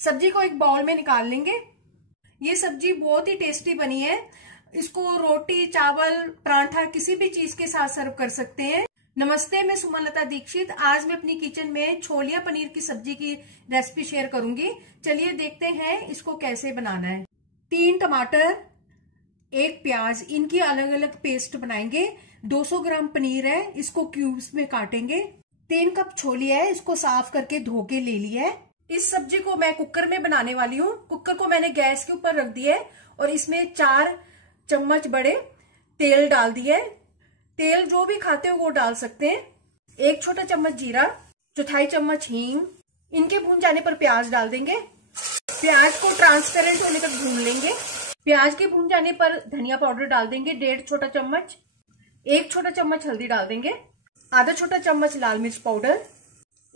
सब्जी को एक बाउल में निकाल लेंगे। ये सब्जी बहुत ही टेस्टी बनी है। इसको रोटी, चावल, पराठा किसी भी चीज के साथ सर्व कर सकते हैं। नमस्ते, मैं सुमनलता दीक्षित। आज मैं अपनी किचन में छोलिया पनीर की सब्जी की रेसिपी शेयर करूंगी। चलिए देखते हैं इसको कैसे बनाना है। 3 टमाटर, 1 प्याज, इनकी अलग अलग पेस्ट बनाएंगे। 200 ग्राम पनीर है, इसको क्यूब्स में काटेंगे। 3 कप छोलिया है, इसको साफ करके धो के ले लिया है। इस सब्जी को मैं कुकर में बनाने वाली हूँ। कुकर को मैंने गैस के ऊपर रख दिया है और इसमें 4 चम्मच बड़े तेल डाल दिया है। तेल जो भी खाते हो वो डाल सकते हैं। 1 छोटा चम्मच जीरा, 1/4 चम्मच हींग। इनके भून जाने पर प्याज डाल देंगे। प्याज को ट्रांसपेरेंट होने तक भून लेंगे। प्याज के भून जाने पर धनिया पाउडर डाल देंगे 1.5 छोटा चम्मच। 1 छोटा चम्मच हल्दी डाल देंगे। आधा छोटा चम्मच लाल मिर्च पाउडर,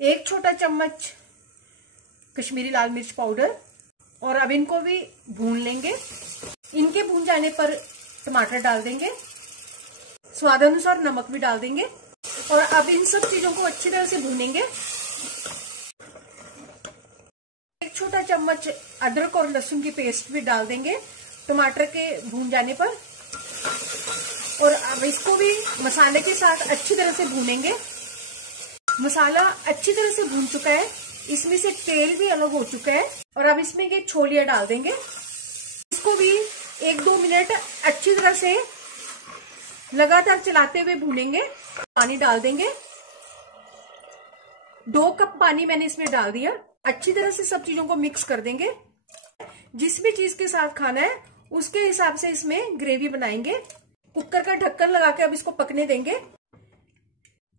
1 छोटा चम्मच कश्मीरी लाल मिर्च पाउडर। और अब इनको भी भून लेंगे। इनके भून जाने पर टमाटर डाल देंगे। स्वादानुसार नमक भी डाल देंगे और अब इन सब चीजों को अच्छी तरह से भूनेंगे। 1 छोटा चम्मच अदरक और लहसुन की पेस्ट भी डाल देंगे टमाटर के भून जाने पर। और अब इसको भी मसाले के साथ अच्छी तरह से भूनेंगे। मसाला अच्छी तरह से भून चुका है, इसमें से तेल भी अलग हो चुका है। और अब इसमें ये छोलिया डाल देंगे। इसको भी 1-2 मिनट अच्छी तरह से लगातार चलाते हुए भूनेंगे। पानी डाल देंगे। 2 कप पानी मैंने इसमें डाल दिया। अच्छी तरह से सब चीजों को मिक्स कर देंगे। जिस भी चीज के साथ खाना है उसके हिसाब से इसमें ग्रेवी बनाएंगे। कुकर का ढक्कन लगा के अब इसको पकने देंगे।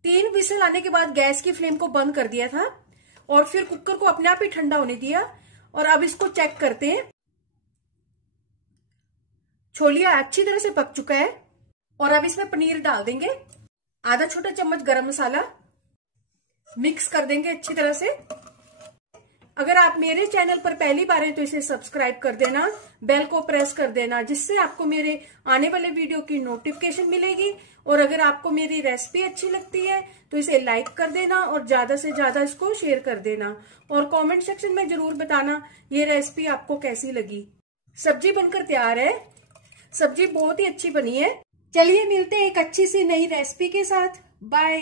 3 विसल आने के बाद गैस की फ्लेम को बंद कर दिया था और फिर कुकर को अपने आप ही ठंडा होने दिया। और अब इसको चेक करते हैं। छोलिया अच्छी तरह से पक चुका है और अब इसमें पनीर डाल देंगे। आधा छोटा चम्मच गरम मसाला, मिक्स कर देंगे अच्छी तरह से। अगर आप मेरे चैनल पर पहली बार हैं तो इसे सब्सक्राइब कर देना, बेल को प्रेस कर देना, जिससे आपको मेरे आने वाले वीडियो की नोटिफिकेशन मिलेगी। और अगर आपको मेरी रेसिपी अच्छी लगती है तो इसे लाइक कर देना और ज्यादा से ज्यादा इसको शेयर कर देना। और कमेंट सेक्शन में जरूर बताना ये रेसिपी आपको कैसी लगी। सब्जी बनकर तैयार है। सब्जी बहुत ही अच्छी बनी है। चलिए मिलते हैं एक अच्छी सी नई रेसिपी के साथ। बाय।